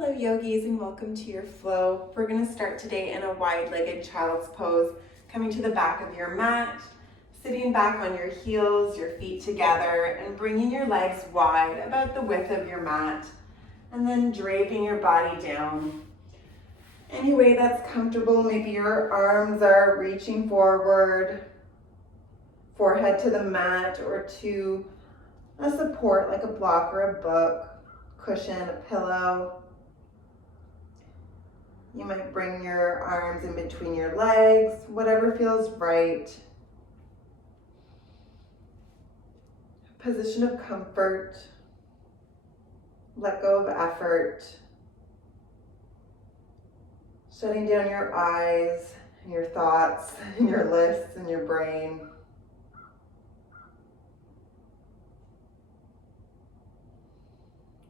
Hello yogis and welcome to your flow. We're going to start today in a wide-legged child's pose, coming to the back of your mat, sitting back on your heels, your feet together, and bringing your legs wide, about the width of your mat, and then draping your body down. Any way that's comfortable. Maybe your arms are reaching forward, forehead to the mat or to a support like a block or a book, cushion, a pillow. You might bring your arms in between your legs, whatever feels right. Position of comfort. Let go of effort. Shutting down your eyes, and your thoughts, and your lists, and your brain.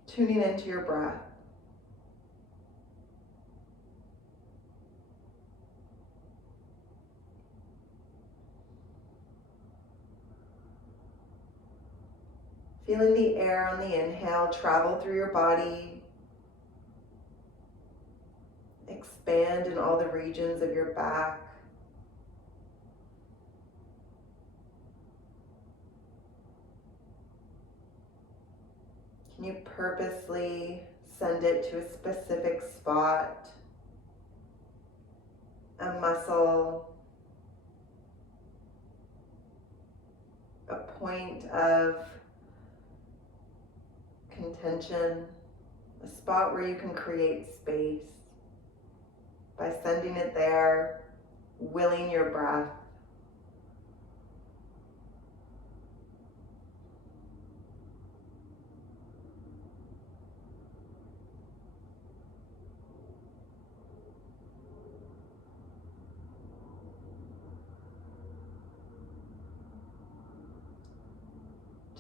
Tuning into your breath. Feeling the air on the inhale travel through your body, expand in all the regions of your back. Can you purposely send it to a specific spot, a muscle, a point of contention, a spot where you can create space by sending it there, willing your breath.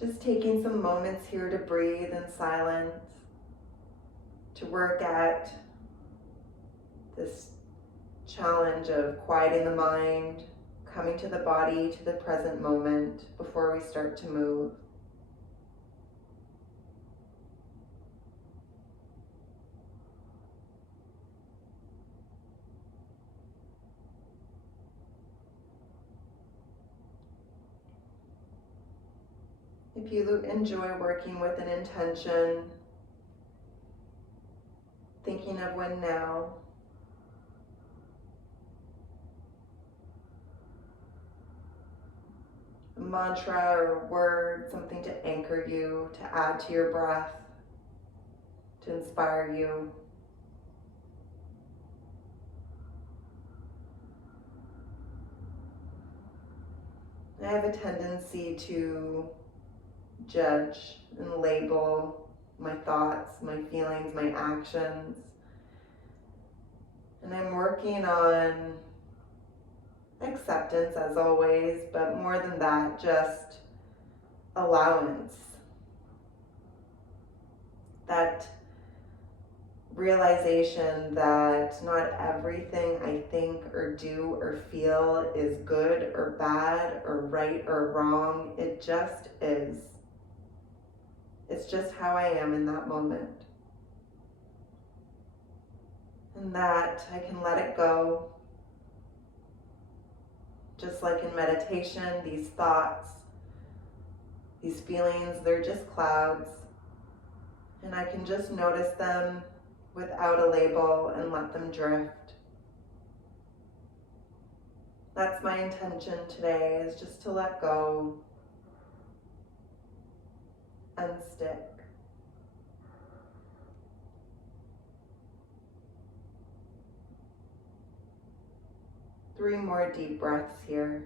Just taking some moments here to breathe in silence, to work at this challenge of quieting the mind, coming to the body, to the present moment before we start to move. If you enjoy working with an intention, thinking of when now, a mantra or a word, something to anchor you, to add to your breath, to inspire you. I have a tendency to judge and label my thoughts, my feelings, my actions. And I'm working on acceptance as always, but more than that, just allowance. That realization that not everything I think or do or feel is good or bad or right or wrong. It just is. It's just how I am in that moment. And that I can let it go. Just like in meditation, these thoughts, these feelings, they're just clouds. And I can just notice them without a label and let them drift. That's my intention today, is just to let go, unstick. Three more deep breaths here.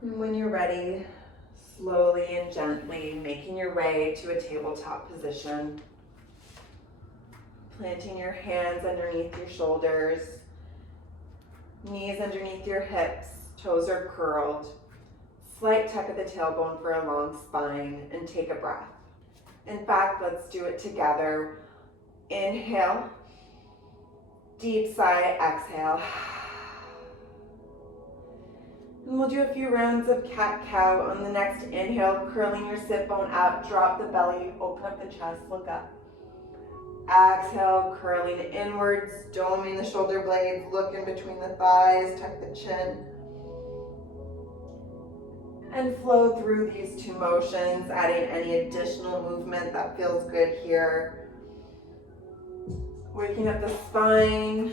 And when you're ready, slowly and gently making your way to a tabletop position. Planting your hands underneath your shoulders, knees underneath your hips, toes are curled. Slight tuck of the tailbone for a long spine, and take a breath. In fact, let's do it together. Inhale, deep sigh, exhale. And we'll do a few rounds of cat-cow. On the next inhale, curling your sit bone up, drop the belly, open up the chest, look up. Exhale, curling inwards, doming the shoulder blades, look in between the thighs, tuck the chin. And flow through these two motions, adding any additional movement that feels good here. Waking up the spine,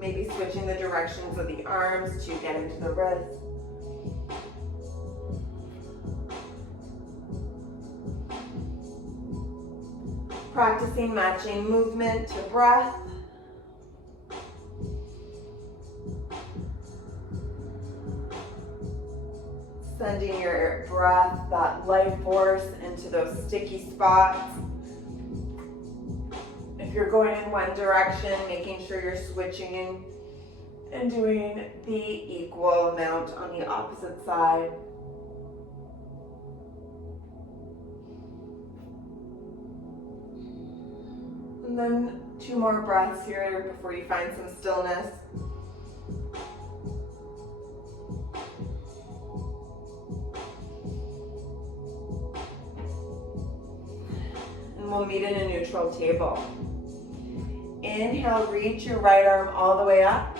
maybe switching the directions of the arms to get into the wrists. Practicing matching movement to breath. Sending your breath, that life force, into those sticky spots. If you're going in one direction, making sure you're switching in and doing the equal amount on the opposite side. And then 2 more breaths here before you find some stillness. And we'll meet in a neutral table. Inhale, reach your right arm all the way up.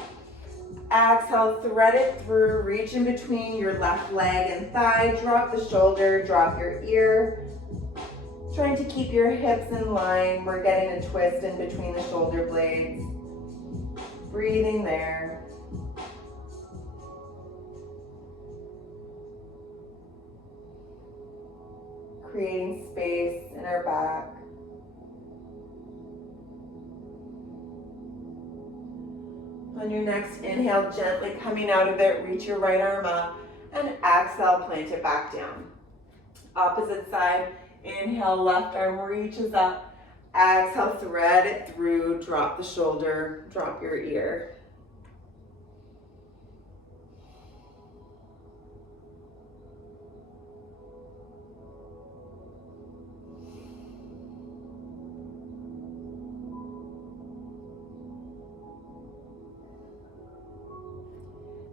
Exhale, thread it through, reach in between your left leg and thigh, drop the shoulder, drop your ear. Trying to keep your hips in line. We're getting a twist in between the shoulder blades. Breathing there. Creating space in our back. On your next inhale, gently coming out of it, reach your right arm up, and exhale, plant it back down. Opposite side. Inhale, left arm reaches up. Exhale, thread it through, drop the shoulder, drop your ear.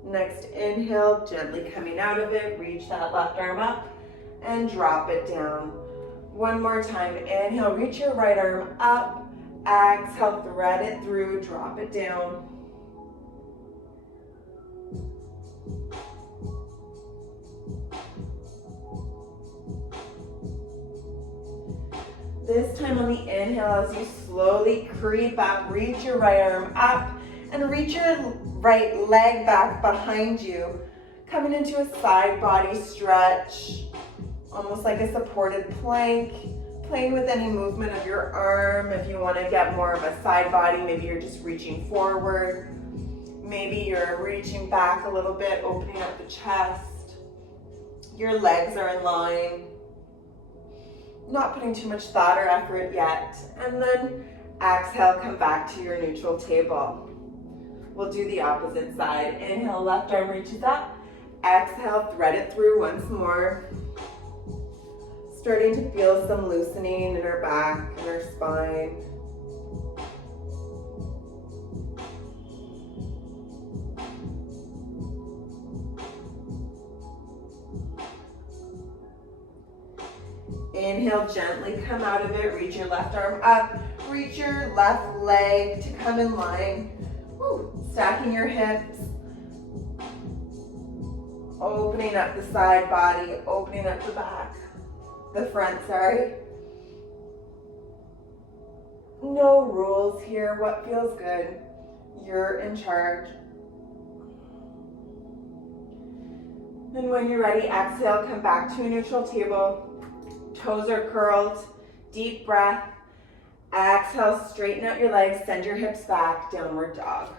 Next inhale, gently coming out of it, reach that left arm up and drop it down. One more time, inhale, reach your right arm up. Exhale, thread it through, drop it down. This time on the inhale, as you slowly creep up, reach your right arm up and reach your right leg back behind you, coming into a side body stretch, almost like a supported plank, playing with any movement of your arm. If you want to get more of a side body, maybe you're just reaching forward. Maybe you're reaching back a little bit, opening up the chest. Your legs are in line. Not putting too much thought or effort yet. And then exhale, come back to your neutral table. We'll do the opposite side. Inhale, left arm reaches up. Exhale, thread it through once more. Starting to feel some loosening in our back and our spine. Inhale, gently come out of it. Reach your left arm up. Reach your left leg to come in line. Woo. Stacking your hips. Opening up the side body, opening up the back. The front, sorry. No rules here. What feels good? You're in charge. And when you're ready, exhale, come back to a neutral table. Toes are curled. Deep breath. Exhale, straighten out your legs, send your hips back, downward dog.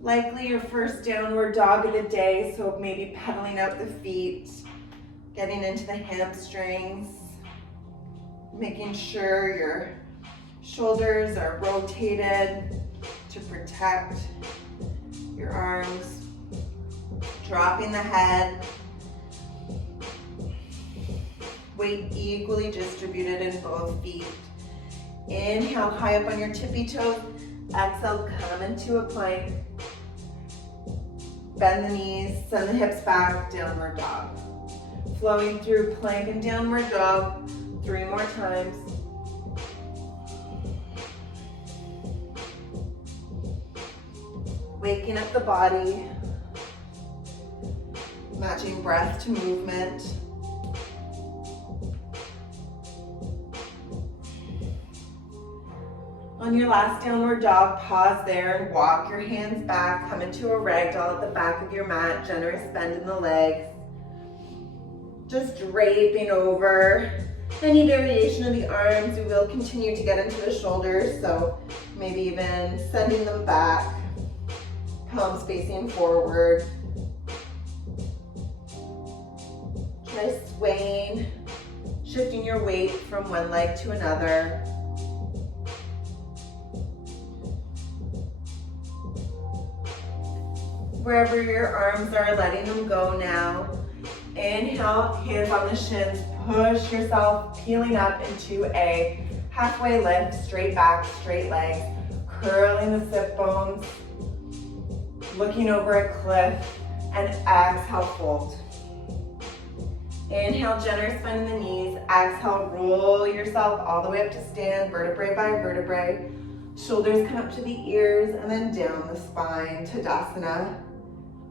Likely your first downward dog of the day, so maybe pedaling out the feet, getting into the hamstrings, making sure your shoulders are rotated to protect your arms. Dropping the head. Weight equally distributed in both feet. Inhale, high up on your tippy toes. Exhale, come into a plank. Bend the knees, send the hips back, downward dog. Flowing through plank and downward dog 3 more times. Waking up the body, matching breath to movement. On your last downward dog, pause there and walk your hands back. Come into a ragdoll at the back of your mat. Generous bend in the legs. Just draping over. Any variation of the arms, we will continue to get into the shoulders, so maybe even sending them back. Palms facing forward. Try swaying, shifting your weight from one leg to another. Wherever your arms are, letting them go now. Inhale, hands on the shins, push yourself, peeling up into a halfway lift, straight back, straight legs, curling the sit bones, looking over a cliff, and exhale, fold. Inhale, generous bend in the knees. Exhale, roll yourself all the way up to stand, vertebrae by vertebrae. Shoulders come up to the ears, and then down the spine, Tadasana.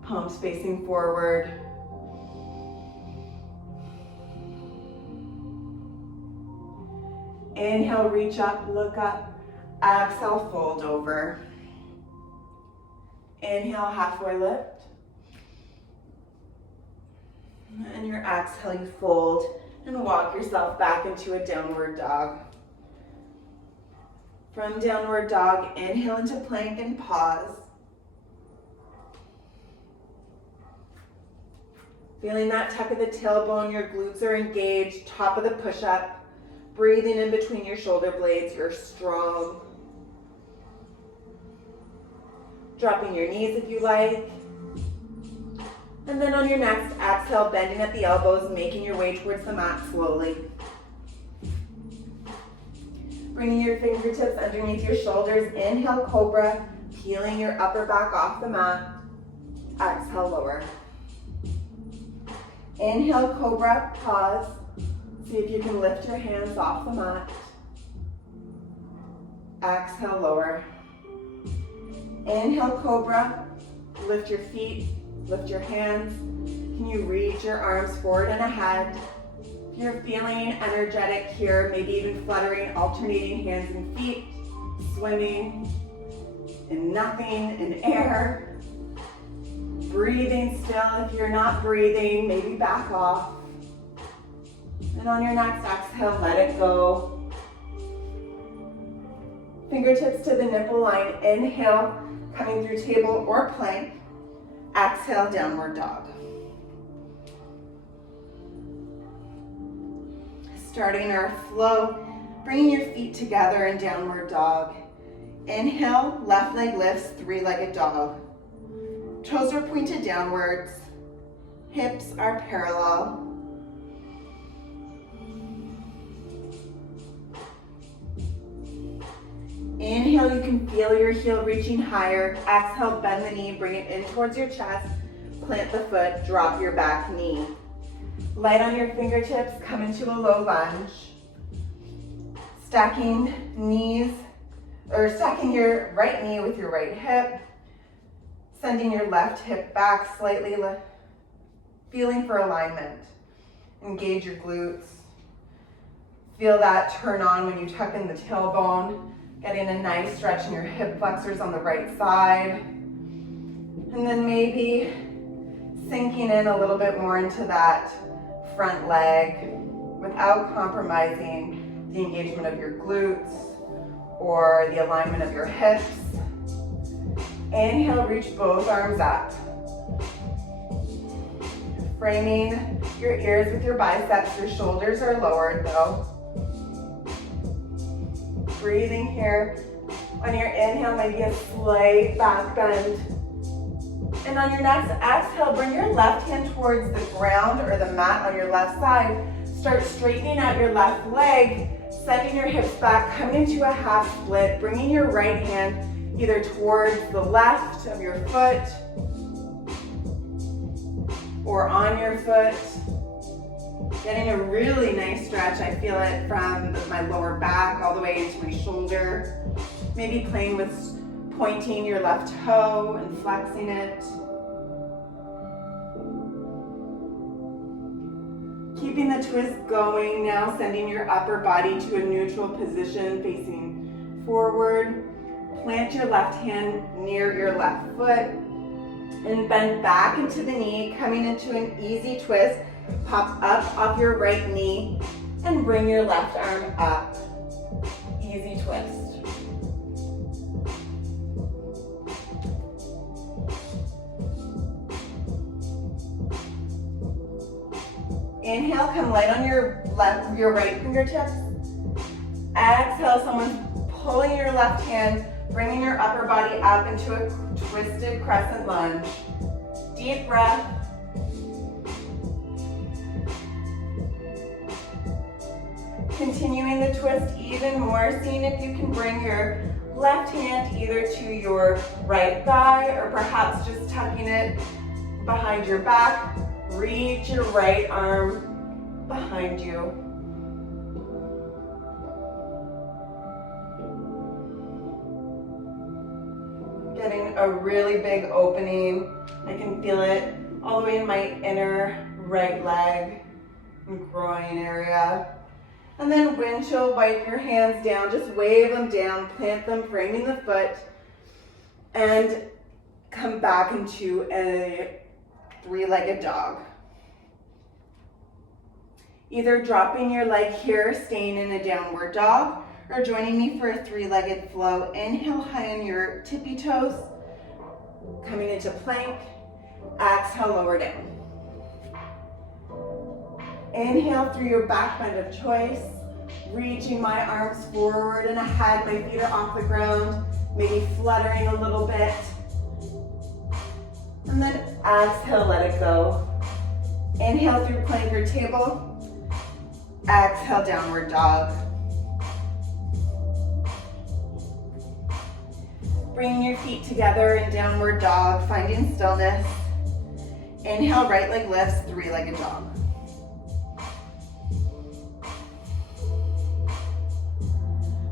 Palms facing forward. Inhale, reach up, look up. Exhale, fold over. Inhale, halfway lift. And your exhale, you fold and walk yourself back into a downward dog. From downward dog, inhale into plank and pause. Feeling that tuck of the tailbone, your glutes are engaged, top of the push-up. Breathing in between your shoulder blades, you're strong. Dropping your knees if you like. And then on your next exhale, bending at the elbows, making your way towards the mat slowly. Bringing your fingertips underneath your shoulders. Inhale, cobra, peeling your upper back off the mat. Exhale, lower. Inhale, cobra, pause. See if you can lift your hands off the mat. Exhale, lower. Inhale, cobra. Lift your feet, lift your hands. Can you reach your arms forward and ahead? If you're feeling energetic here, maybe even fluttering, alternating hands and feet, swimming in nothing, in air. Breathing still. If you're not breathing, maybe back off. And on your next exhale, let it go. Fingertips to the nipple line. Inhale, coming through table or plank. Exhale, downward dog. Starting our flow, bringing your feet together in downward dog. Inhale, left leg lifts, 3-legged dog. Toes are pointed downwards. Hips are parallel. Inhale, you can feel your heel reaching higher. Exhale, bend the knee, bring it in towards your chest. Plant the foot, drop your back knee. Light on your fingertips, come into a low lunge. Stacking your right knee with your right hip. Sending your left hip back slightly, feeling for alignment. Engage your glutes. Feel that turn on when you tuck in the tailbone. Getting a nice stretch in your hip flexors on the right side. And then maybe sinking in a little bit more into that front leg without compromising the engagement of your glutes or the alignment of your hips. Inhale, reach both arms up. Framing your ears with your biceps. Your shoulders are lowered though. Breathing here. On your inhale, maybe a slight back bend. And And on your next exhale, bring your left hand towards the ground or the mat on your left side. Start straightening out your left leg, sending your hips back, coming into a half split, bringing your right hand either towards the left of your foot or on your foot. Getting a really nice stretch. I feel it from my lower back all the way into my shoulder. Maybe playing with pointing your left toe and flexing it. Keeping the twist going now, sending your upper body to a neutral position, facing forward. Plant your left hand near your left foot and bend back into the knee, coming into an easy twist. Pop up off your right knee and bring your left arm up. Easy twist. Inhale, come light on your right fingertips. Exhale, someone's pulling your left hand, bringing your upper body up into a twisted crescent lunge. Deep breath. Continuing the twist even more, seeing if you can bring your left hand either to your right thigh or perhaps just tucking it behind your back. Reach your right arm behind you. Getting a really big opening. I can feel it all the way in my inner right leg and groin area. And then windshield, wipe your hands down, just wave them down, plant them, framing the foot, and come back into a three-legged dog. Either dropping your leg here, staying in a downward dog, or joining me for a three-legged flow. Inhale high on your tippy toes, coming into plank. Exhale, lower down. Inhale through your back bend of choice, reaching my arms forward and ahead. My feet are off the ground, maybe fluttering a little bit. And then exhale, let it go. Inhale through plank or table. Exhale, downward dog. Bringing your feet together in downward dog, finding stillness. Inhale, right leg lifts, three-legged dog.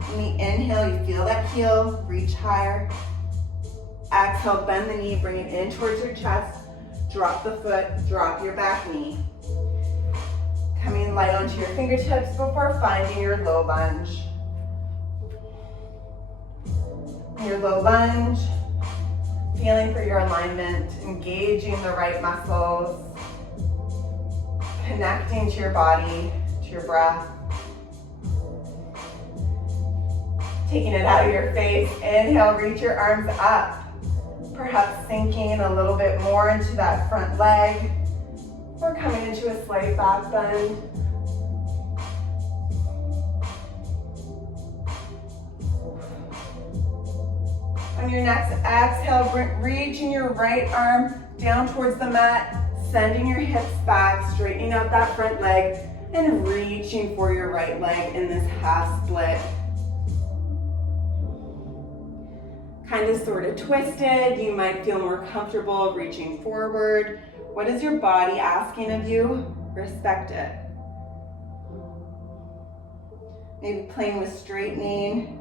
On the inhale, you feel that heel, reach higher. Exhale, bend the knee, bring it in towards your chest. Drop the foot, drop your back knee. Coming light onto your fingertips before finding your low lunge. Your low lunge, feeling for your alignment, engaging the right muscles, connecting to your body, to your breath. Taking it out of your face, inhale, reach your arms up. Perhaps sinking a little bit more into that front leg, or coming into a slight back bend. On your next exhale, reaching your right arm down towards the mat, sending your hips back, straightening out that front leg, and reaching for your right leg in this half split. Kind of sort of twisted, you might feel more comfortable reaching forward. What is your body asking of you? Respect it. Maybe playing with straightening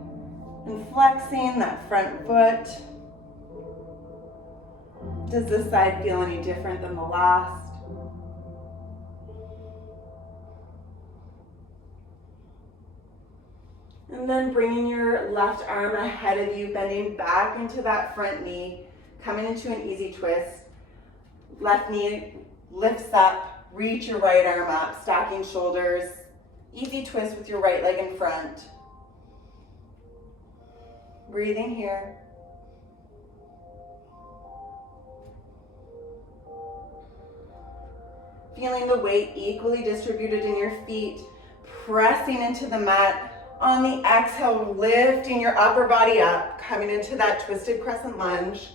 and flexing that front foot. Does this side feel any different than the last? And then bringing your left arm ahead of you, bending back into that front knee, coming into an easy twist. Left knee lifts up, reach your right arm up, stacking shoulders. Easy twist with your right leg in front. Breathing here. Feeling the weight equally distributed in your feet, pressing into the mat. On the exhale, lifting your upper body up, coming into that twisted crescent lunge.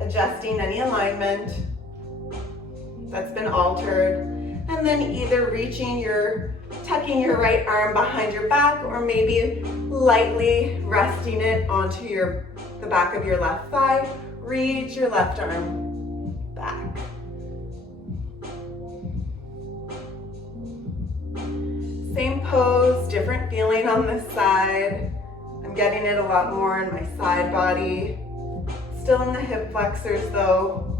A adjusting any alignment that's been altered. And then either tucking your right arm behind your back, or maybe lightly resting it onto the back of your left thigh. Reach your left arm back. Same pose, different feeling on this side. I'm getting it a lot more in my side body. Still in the hip flexors though.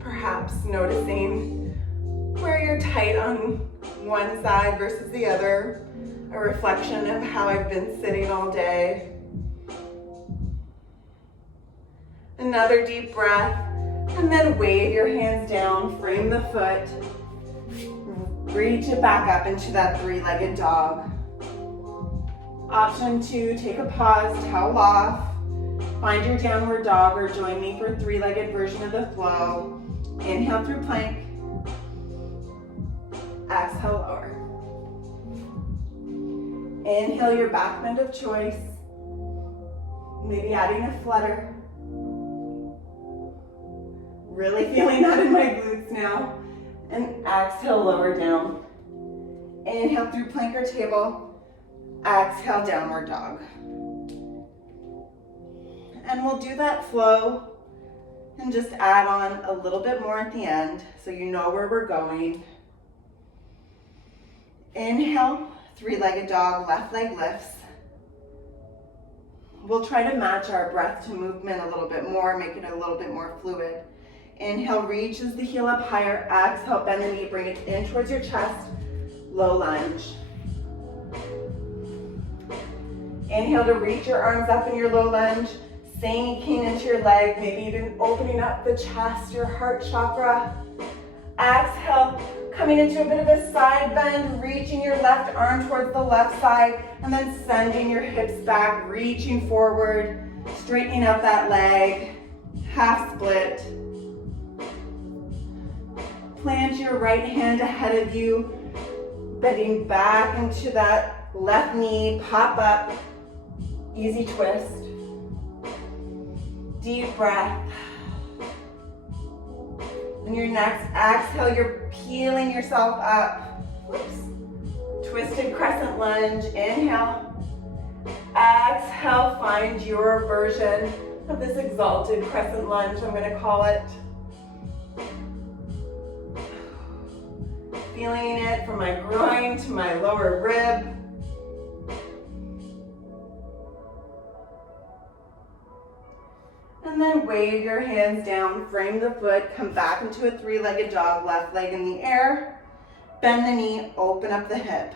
Perhaps noticing where you're tight on one side versus the other. A reflection of how I've been sitting all day. Another deep breath, and then wave your hands down, frame the foot. Reach it back up into that three-legged dog. Option 2, take a pause, towel off. Find your downward dog or join me for a three-legged version of the flow. Inhale through plank. Exhale, lower. Inhale your back bend of choice. Maybe adding a flutter. Really feeling that in my glutes now. And exhale, lower down. Inhale through plank or table. Exhale, downward dog. And we'll do that flow and just add on a little bit more at the end so you know where we're going. Inhale, three-legged dog, left leg lifts. We'll try to match our breath to movement a little bit more, make it a little bit more fluid. Inhale, reaches the heel up higher. Exhale, bend the knee, bring it in towards your chest. Low lunge. Inhale to reach your arms up in your low lunge. Sinking into your leg, maybe even opening up the chest, your heart chakra. Exhale, coming into a bit of a side bend, reaching your left arm towards the left side, and then sending your hips back, reaching forward, straightening out that leg, half split. Plant your right hand ahead of you, bending back into that left knee, pop up, easy twist. Deep breath. And your next exhale, you're peeling yourself up. Whoops. Twisted crescent lunge. Inhale. Exhale, find your version of this exalted crescent lunge, I'm going to call it. Feeling it from my groin to my lower rib. And then wave your hands down, frame the foot, come back into a three-legged dog, left leg in the air. Bend the knee, open up the hip.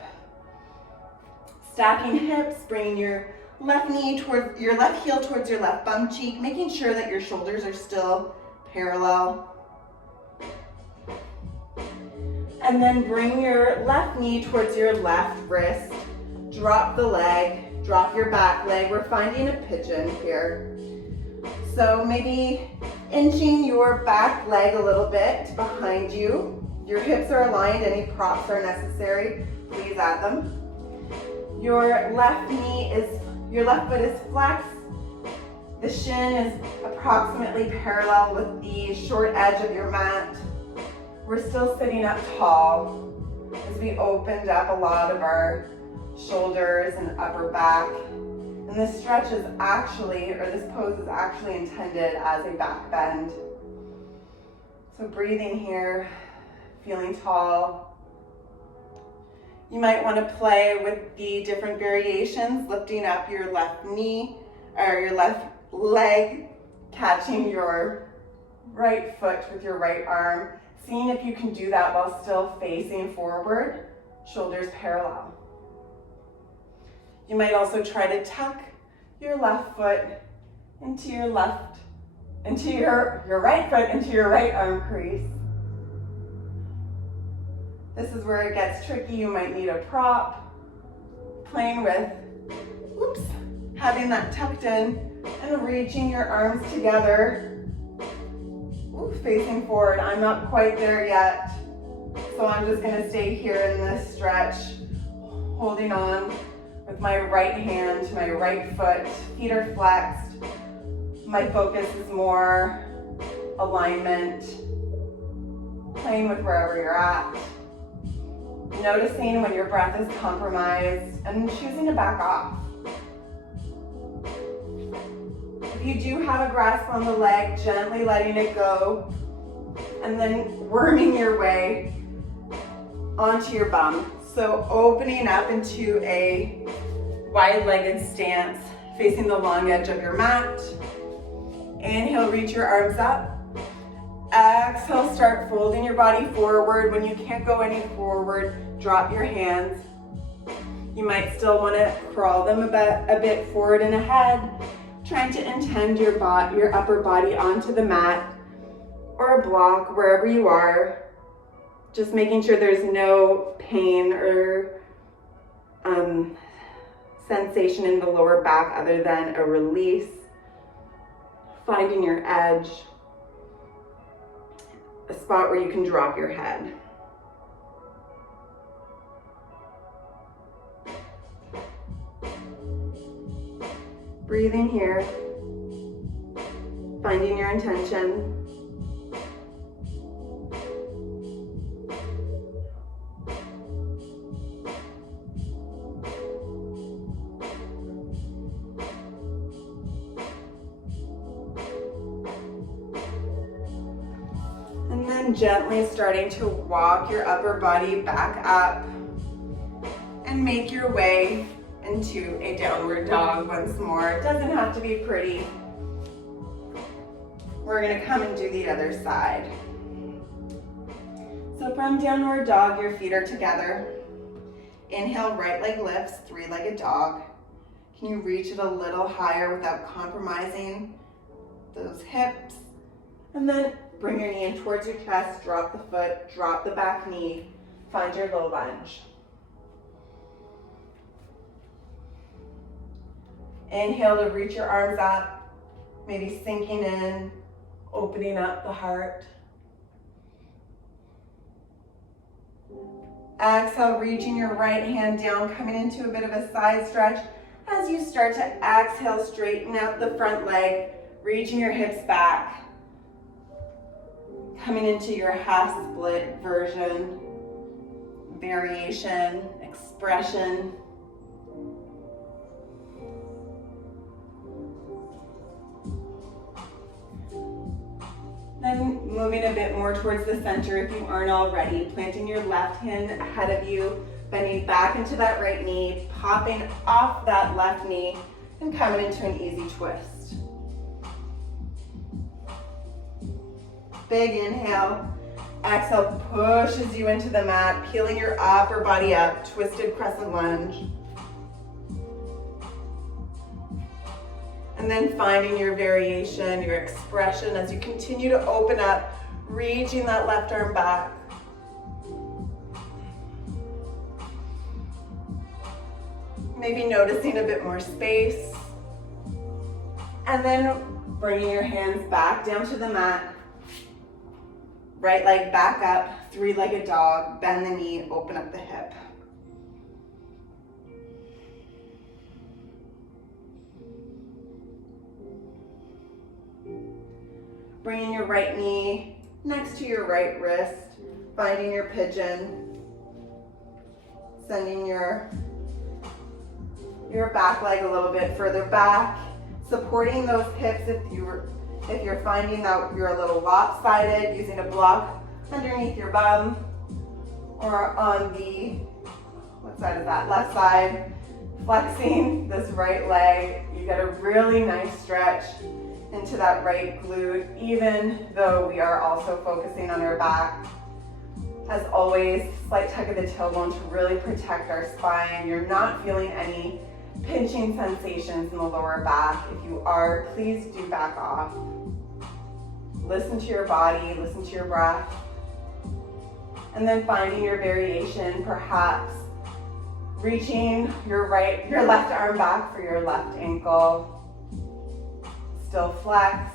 Stacking hips, bringing your left knee towards your left heel towards your left bum cheek, making sure that your shoulders are still parallel. And then bring your left knee towards your left wrist. Drop the leg, drop your back leg. We're finding a pigeon here. So maybe inching your back leg a little bit behind you. Your hips are aligned, any props are necessary, please add them. Your left foot is flexed. The shin is approximately parallel with the short edge of your mat. We're still sitting up tall as we opened up a lot of our shoulders and upper back. And this stretch is actually, or this pose is actually intended as a back bend. So breathing here, feeling tall. You might want to play with the different variations, lifting up your left knee, or your left leg, catching your right foot with your right arm, seeing if you can do that while still facing forward, shoulders parallel. You might also try to tuck your left foot into your right foot into your right arm crease. This is where it gets tricky. You might need a prop. Playing with, having that tucked in and reaching your arms together. Facing forward. I'm not quite there yet. So I'm just gonna stay here in this stretch, holding on with my right hand to my right foot. Feet are flexed. My focus is more alignment, playing with wherever you're at, noticing when your breath is compromised and choosing to back off. If you do have a grasp on the leg, gently letting it go and then worming your way onto your bum. So opening up into a wide-legged stance, facing the long edge of your mat. Inhale, reach your arms up. Exhale, start folding your body forward. When you can't go any forward, drop your hands. You might still want to crawl them a bit forward and ahead, trying to intend your upper body onto the mat or a block wherever you are. Just making sure there's no pain or sensation in the lower back other than a release. Finding your edge, a spot where you can drop your head. Breathing here, finding your intention. And then gently starting to walk your upper body back up and make your way into a downward dog once more. It doesn't have to be pretty. We're gonna come and do the other side. So from downward dog, your feet are together. Inhale, right leg lifts, three-legged dog. Can you reach it a little higher without compromising those hips? And then bring your knee in towards your chest, drop the foot, drop the back knee, find your low lunge. Inhale to reach your arms up, maybe sinking in, opening up the heart. Exhale, reaching your right hand down, coming into a bit of a side stretch. As you start to exhale, straighten out the front leg, reaching your hips back. Coming into your half split version, variation, expression. Then moving a bit more towards the center if you aren't already, planting your left hand ahead of you, bending back into that right knee, popping off that left knee, and coming into an easy twist. Big inhale. Exhale pushes you into the mat, peeling your upper body up, twisted crescent lunge. And then finding your variation, your expression as you continue to open up, reaching that left arm back. Maybe noticing a bit more space. And then bringing your hands back down to the mat. Right leg back up, three-legged dog, bend the knee, open up the hip. Bringing your right knee next to your right wrist, finding your pigeon, sending your back leg a little bit further back, supporting those hips if you're finding that you're a little lopsided, using a block underneath your bum or on the, what side is that? Left side, flexing this right leg. You get a really nice stretch into that right glute, even though we are also focusing on our back. As always, slight tug of the tailbone to really protect our spine. You're not feeling any pinching sensations in the lower back. If you are, please do back off. Listen to your body, listen to your breath. And then finding your variation, perhaps reaching your left arm back for your left ankle. Still flex.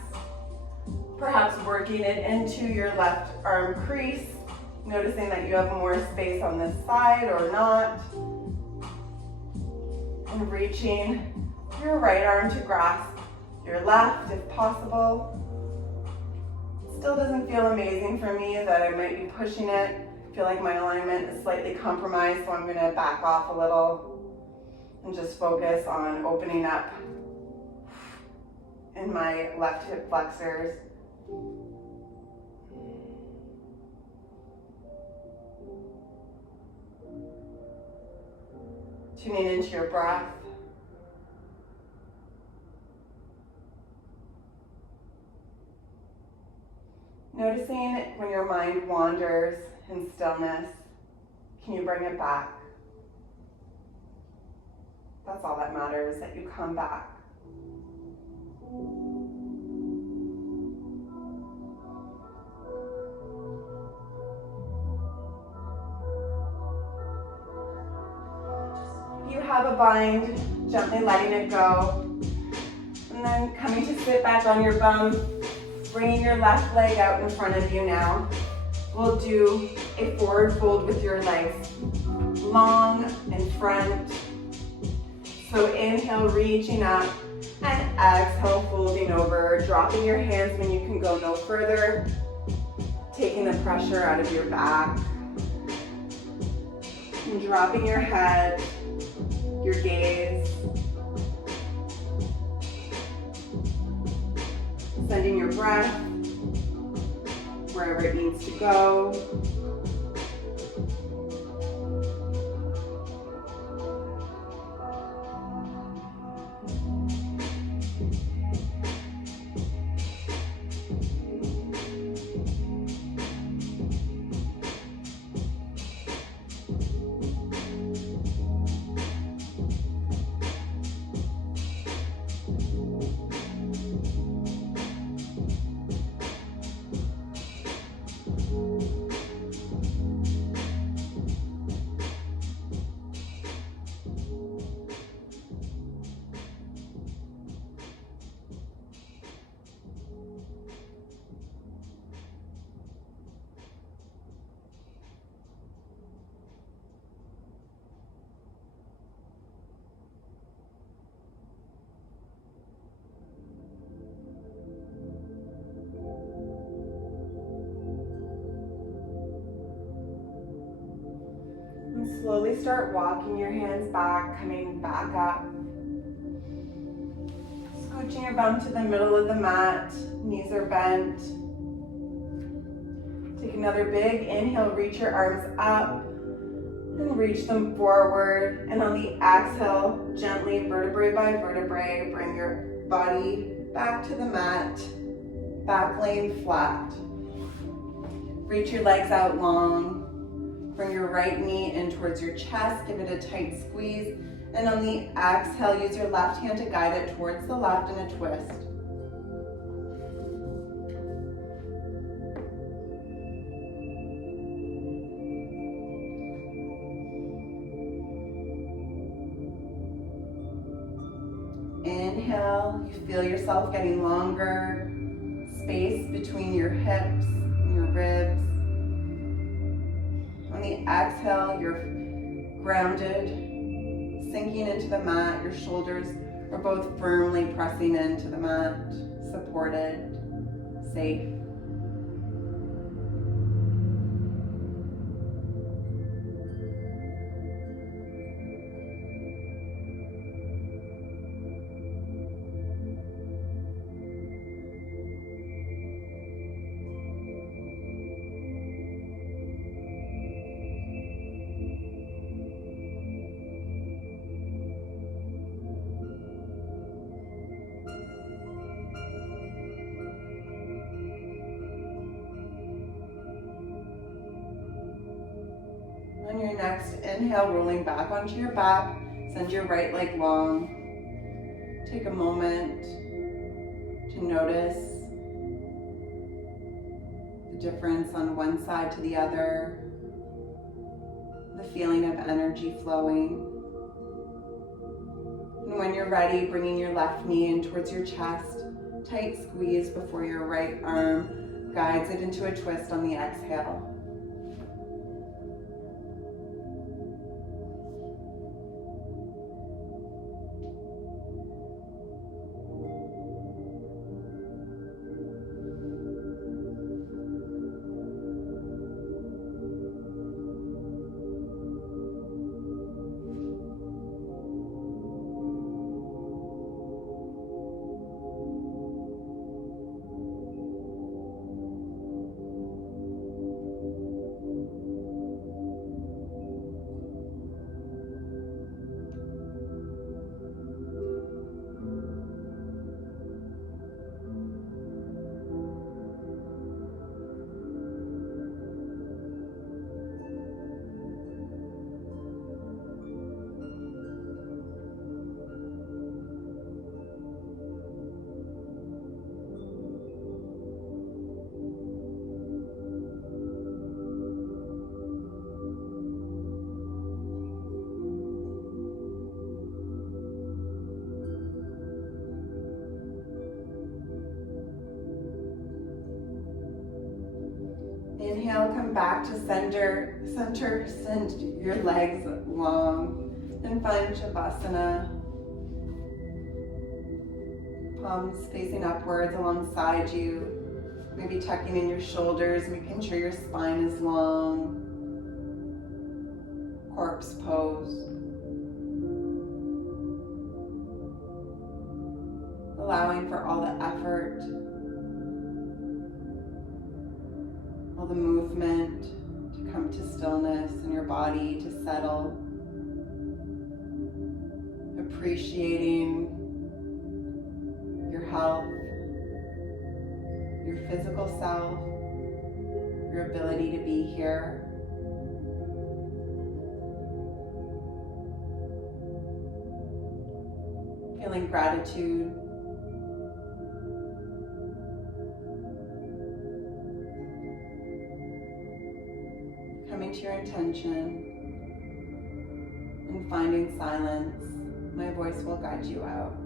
Perhaps working it into your left arm crease, noticing that you have more space on this side or not. And reaching your right arm to grasp your left if possible. Still doesn't feel amazing for me, that I might be pushing it. I feel like my alignment is slightly compromised, so I'm gonna back off a little and just focus on opening up in my left hip flexors. Tuning into your breath. Noticing when your mind wanders in stillness, can you bring it back? That's all that matters, that you come back. If you have a bind, gently letting it go. And then coming to sit back on your bum, bringing your left leg out in front of you now. We'll do a forward fold with your legs long in front. So inhale, reaching up, and exhale, folding over, dropping your hands when you can go no further, taking the pressure out of your back, and dropping your head, your gaze, sending your breath wherever it needs to go. And slowly start walking your hands back, coming back up. Scooching your bum to the middle of the mat, knees are bent. Take another big inhale, reach your arms up and reach them forward. And on the exhale, gently vertebrae by vertebrae, bring your body back to the mat, back laying flat. Reach your legs out long. Bring your right knee in towards your chest, give it a tight squeeze. And on the exhale, use your left hand to guide it towards the left in a twist. Inhale, you feel yourself getting longer, space between your hips and your ribs. On the exhale, you're grounded, sinking into the mat. Your shoulders are both firmly pressing into the mat, supported, safe. On your next inhale, rolling back onto your back, send your right leg long. Take a moment to notice the difference on one side to the other, the feeling of energy flowing. And when you're ready, bringing your left knee in towards your chest, tight squeeze before your right arm guides it into a twist on the exhale. Inhale, come back to center, send your legs long, and find Shavasana. Palms facing upwards alongside you, maybe tucking in your shoulders, making sure your spine is long. Corpse pose. Allowing for all the effort, all the movement to come to stillness and your body to settle. Appreciating your health, your physical self, your ability to be here. Feeling gratitude. Coming to your intention and finding silence. My voice will guide you out.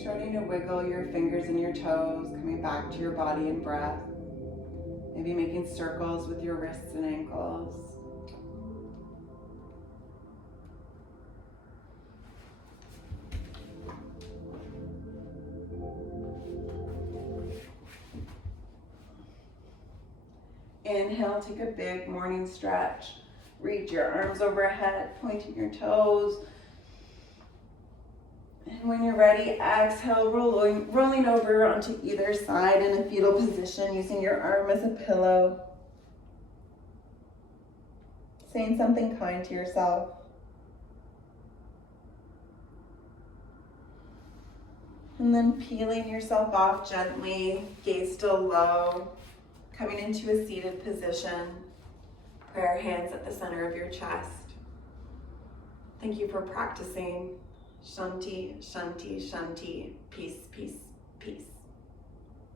Starting to wiggle your fingers and your toes, coming back to your body and breath. Maybe making circles with your wrists and ankles. Inhale, take a big morning stretch. Reach your arms overhead, pointing your toes. And when you're ready, exhale, rolling over onto either side in a fetal position, using your arm as a pillow. Saying something kind to yourself. And then peeling yourself off gently, gaze still low, coming into a seated position. Prayer hands at the center of your chest. Thank you for practicing. Shanti, Shanti, Shanti. Peace, peace, peace.